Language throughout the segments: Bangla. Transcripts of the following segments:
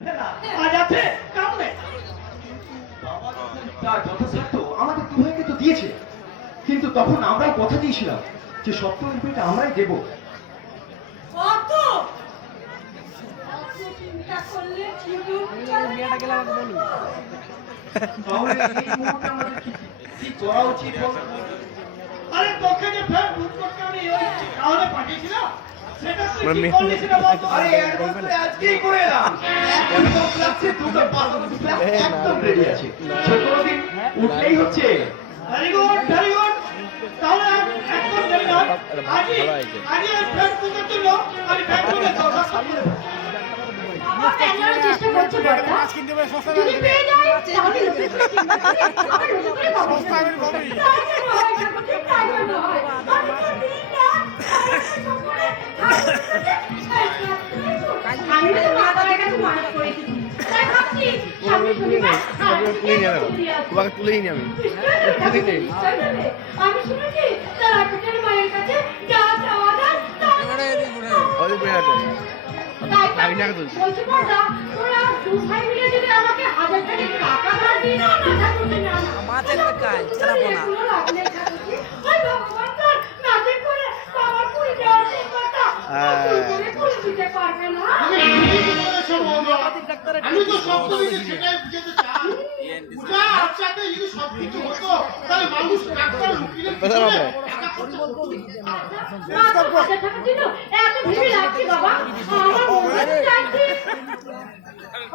আজ আছে কাম নেই। তার যথাসাধ্য আমাদের দুভাইকে তো দিয়েছে, কিন্তু তখন আমরাও কথা দিয়েছিলাম যে সপ্তমের পেট আমরাই দেব। কত চিন্তা করলে তাহলে এই মুহূর্তে আমাদের কি করা উচিত? আরে তোকে যে ফের বুক করতে আমি ওই তাহলে পাঠিয়েছিলাম সেটা তুই কি করলি সেটা বল। আরে অ্যাডভান্স করে আজকেই করে এলাম। এখন তো ক্লাসে দুটো পাসপোর্ট ক্লাস একদম রেডি আছে, যে কোনো দিন উঠলেই হচ্ছে। Very good very good. তাহলে একদম দেরি নয়, আজই আমি ফের বুকের জন্য আমি ব্যাংকে দরখাস্ত করে দেব। আমার প্যানার চেষ্টা করছে বড়দা, যদি পেয়ে যায় তাহলে লোকে করে চিন্তা করে আবার লোকে করে পাবো। তাই কেন হয় ঠাকুরকে, তাই কেন হয়? আমি তো দিন না আমি তো মাতার কাছে মানত করেছি, তাই ভাবছি সামনে শনিবার তোমাকে তুলেই নি আমি আমি শুনেছি তার আটকের মায়ের কাছে যা চাওয়া যায় তা বলছি বড়দা, তোরা দু ভাই মিলে যদি আমাকে 1000 টাকা ধার দিই না না করতে না এগুলো লাগলে ঠাকুরজি, ওই ভগবান তোর নাচে করে বাবার পুরি দেওয়ার চিন্তাটা করে দিতে পারবে না। আমি তো সব কিছু সেটাই বুঝতে চাই। পূজা আচ্ছাতে যদি সব কিছু হতো তাহলে মানুষ ডাক্তার উকিলের পিছনে টাকা খরচা করতো না। না তো 1000 টাকা দিল এত ভিড় লাগছে বাবা, আমার মনে চাইছে।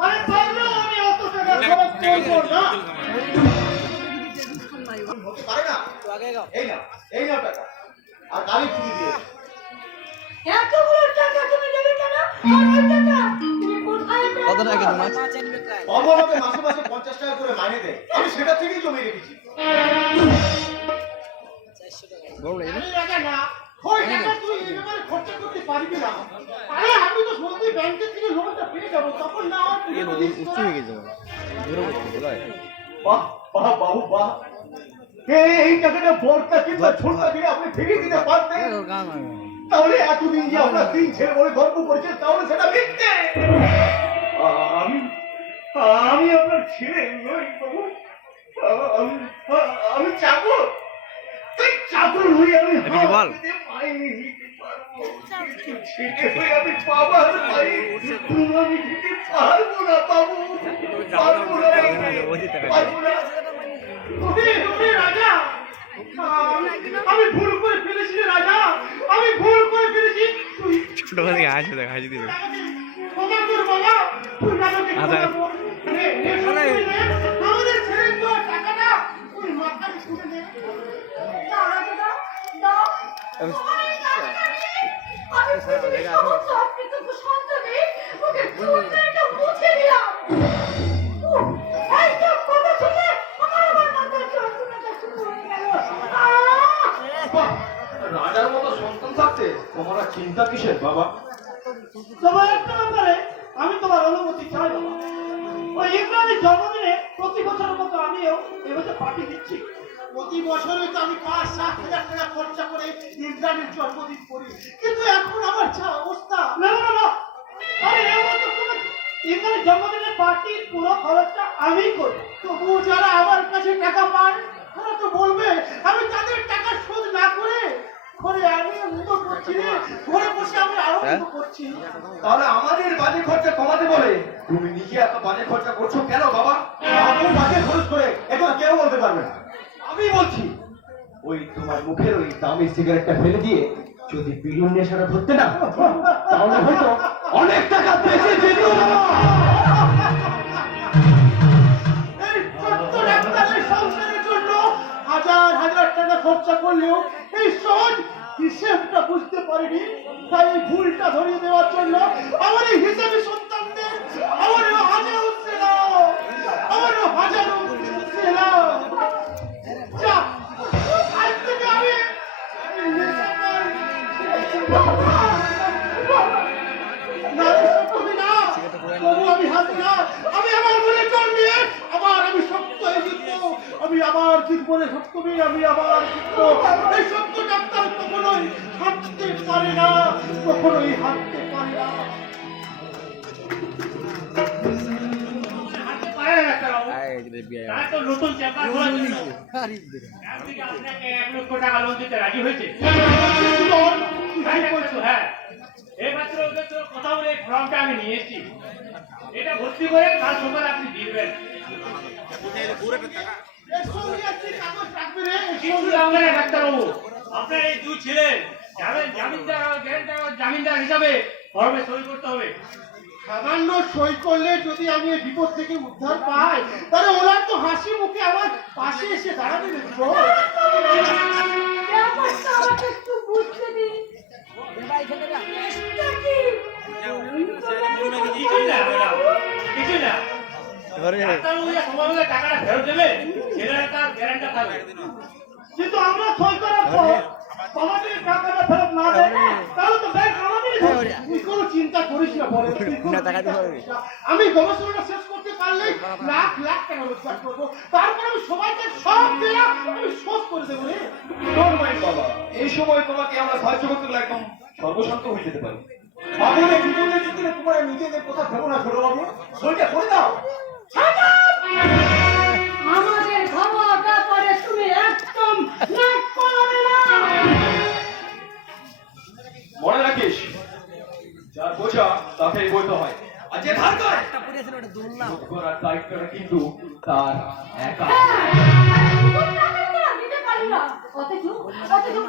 আরে তাহলে আমি অত টাকা খরচ করবো না। পারে না? এই না টাকা আর গাড়ি ফ্রি দিয়েছে। এতগুলো টাকা তুমি দেবে কেন? আর ওই টাকা তুমি কোথায় পেলে? কত টাকা তোমার? অমরকে মাসে মাসে 50 টাকা করে মাইনে দেয়, আমি সেটা থেকেই জমিয়ে রেখেছি। আমি রাজা না, ওই টাকা তুই এই ব্যাপারে খরচা করতে পারবি না। আরে আমি তো সত্যি ব্যাংকের থেকে লোনটা পেয়ে যাবো, তখন না আমার তুই দিস উচ্চ হয়ে গেছে বাহ বাহ বাবু বাহ, এই টাকাটা বড়টা কিংবা ছোটটা দিয়ে আপনি ফিরিয়ে দিতে পারতেন, তাহলে এতদিন যে আমরা তিন ছেলে বলে গর্ব করেছি তাহলে সেটা মিথ্যে। আমি আমি আপনার ছেলে নই বাবু, আমি চাকর। তাই চাকর হয়ে আমি বল পাইনি দিতে পারবো, ছেলে হয়ে আমি বাবার পাই আমি দিতে পারবো না বাবু, পারবো না, পারবো না। ওরে রাজা, আমি ভুল করে ফেলেছি রে রাজা, আমি ভুল করে ফেলেছি। তুই ছোট থেকে হাসি দেখ হাসি দিবে ক্ষমা কর বাবা, তুই রাজাকে ক্ষমা কর। আমাদের ছেড়ে দেওয়া টাকাটা তুই মাথায় তুলে নে। দাও দাও দাও। আমি সব কিছু সন্তানে ওকে চুলটা মুছে দিলাম। এই সব কথা শুনে আমার মাথার যন্ত্রণাটা শুরু হয়ে গেল। বাহ, রাজার মতো সন্তান থাকতে তোমার আর চিন্তা কিসের বাবা? তোমার একটা ব্যাপারে আমি তোমার অনুমতি চাই বাবা। ওই ইমরানের জন্মদিনে প্রতি বছরের মতো আমিও এবছর পার্টি দিচ্ছি। প্রতি বছরই তো আমি 5-7 হাজার টাকা খরচা করে ইমরানের জন্মদিন করি, কিন্তু এখন আমার যা অবস্থা। না না না, আরে এমন তো কোনো ইমরানের জন্মদিনের পার্টির পুরো খরচটা আমি করি। তবুও যারা আমার কাছে টাকা পায় তারা তো বলবে আমি তাদের টাকা শোধ না করে ঘরে আমি উন্নত করছি রে, ঘরে বসে আমি আনন্দ করছি। তাহলে আমাদের বাজে খরচা কমাতে বলে তুমি নিজে এত বাজে খরচা করছো কেন বাবা? আপনি বাজে খরচ করে এখন কেউ বলতে পারবে না। আমি বলছি ওই তোমার মুখের ওই দামি সিগারেটটা ফেলে দিয়ে যদি বিলুন নেশাটা ধরতে না, তাহলে হয়তো অনেক টাকা বেঁচে যেত। এই ছোট্ট ডাক্তারের সংসারের জন্য হাজার হাজার টাকা খরচা করলেও এই সহজ হিসেবটা বুঝতে পারিনি, তাই এই ভুলটা ধরিয়ে দেওয়ার জন্য আমার এই হিসাবে সন্তানদের আমার হাজারো সেনা, আমার হাজারো সেনা। যা, আজ থেকে আমি এই নেশাটার না কবি না, তবু আমি হাসি না, আমি আমার মনে জোর নিয়ে আবার আমি সত্য হয়ে জিতবো, আমি আবার জিতবো রে সত্যবি, আমি আবার জিতবো। এই সত্য ডাক্তার কখনোই হাঁটতে পারে না, কখনোই হাঁটতে পারে না। তারা তো নতুন চেম্বার খোলার জন্য ব্যাংক থেকে আপনাকে 1 লক্ষ টাকা লোন দিতে রাজি হয়েছে। হ্যাঁ, এইমাত্র ওদের তো কথা বলে ফর্মটা আমি নিয়ে এসেছি। এটা ভর্তি করে কাল সকালে আপনি দিবেন। কিছু লাগবে না ডাক্তারবাবু, আপনার এই দুই ছেলে জামিনদার হিসাবে ফর্মে সই করতে হবে। সামান্য সই করলে যদি আমি এই বিপদ থেকে উদ্ধার পাই, তাহলে ওরা তো হাসি মুখে আমার পাশে এসে দাঁড়াবে। ব্যাপারটা আমাকে একটু বুঝতে দিন। চেষ্টা কি? কিছুই না ম্যাডাম, কিছুই না। ডাক্তারবাবু যে সময় মতো টাকাটা ফেরত দেবে, ছেলেরা তার গ্যারান্টি থাকবে। কিন্তু আমরা সই করার পর আমাদের টাকাটা ফেরত না দেয়, তাহলে তো ব্যাংক আমাদেরই ধরবে। তুই কোনো চিন্তা করিস না, পরে আমি গবেষণাটা শেষ করতে পারলেই লাখ লাখ টাকা রোজগার করবো। তারপর আমি সবাইকে সব দেয়া আমি শোধ করে দেবো রে। ডোন্ট মাইন্ড বাবা, এই সময় তোমাকে আমরা সাহায্য করতে গেলে একদম সর্বশান্ত হয়ে যেতে পারি। বাবুরে বিপদের দিকে তোমার নিজেদের কথা ভেবো না ছোট বাবু, সইটা করে দাও। আমাদের খাওয়া ব্যাপারে তুমি একদম নাক করাবে না। মনে রাখিস, যার বোঝা তাকেই বইতে হয়, আর যে ধার করে শোধ করার দায়িত্বটা কিন্তু তার একা। দিতে পারি না, অথচ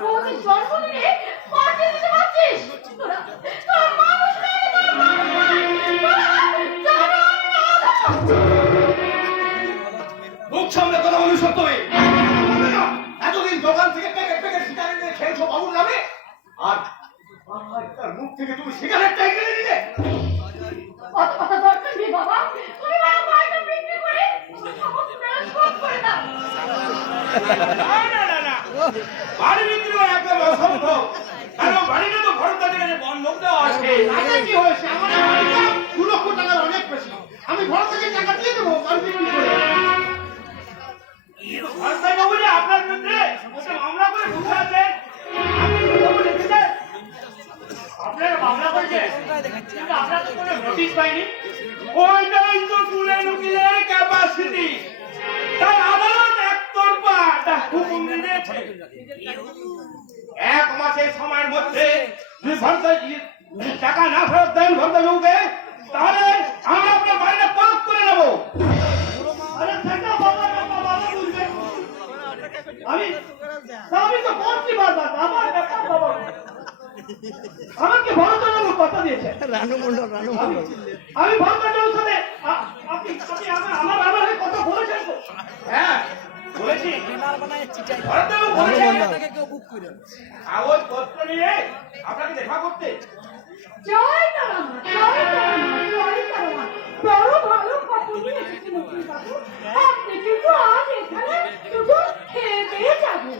বউকে জন্মদিনে পার্টি দিতে পারছিস। তোরা মানুষ নয়, মুখ সামনে কথা বলিস তুমি। এতদিন দোকান থেকে প্যাকেট প্যাকেট সিগারেট নিয়ে খেয়েছো বাবুর নামে, আর তার মুখ থেকে তুমি সিগারেটটাই কিনে নিলে। অত কথা দরকার নেই বাবা, তুমি আমার বাড়িটা বিক্রি করে আমার সমস্ত টাকা শোধ করে দাও। না, বাড়ি বিক্রি করা একদম অসম্ভব। কারণ বাড়িটা তো ঘরটা থেকে বন্ধক দেওয়া আছে। টাকা কি হয়েছে? আমার বাড়িটা 2 লক্ষ টাকার অনেক বেশি। আমি ঘর থেকে টাকা দিয়ে দেবো বাড়ি বিক্রি করে। সরকারবাবু যে আপনার বিরুদ্ধে একটা মামলা করে বসে আছেন, আপনি খবর দেখেছেন? আপনারা মামলা করেছেন, কিন্তু আমরা তো কোনো নোটিশ পাইনি। ওইটাই তো তুলে উকিলের ক্যাপাসিটি। তাই আদালত একতরফা একটা হুকুম দিয়েছে। 1 মাসের সময়ের মধ্যে টাকা না ফেরত দেন ভদ্রলোককে, তাহলে আমরা আপনার বাড়িটা পাক করে নেবো। আরে টাকা বাবা বুঝবে। আমি তো বলছি বাবা, আমার টাকা বাবা আমাকে ভরতবাবু কথা দিয়েছে। আমি ভরতবাবুর সাথে আপনি আমার হয়ে কথা বলেছেন তো? হ্যাঁ বলেছি, ভরতবাবু বলেছেন কাগজপত্র নিয়ে আপনাকে দেখা করতে। জয় তারামা, জয় তারামা, জয় তারামা। বড় ভালো খবর নিয়ে এসেছেন উকিল বাবু। আপনি কিন্তু আজ এখানে শুধু খেয়ে দিয়ে যাবেন।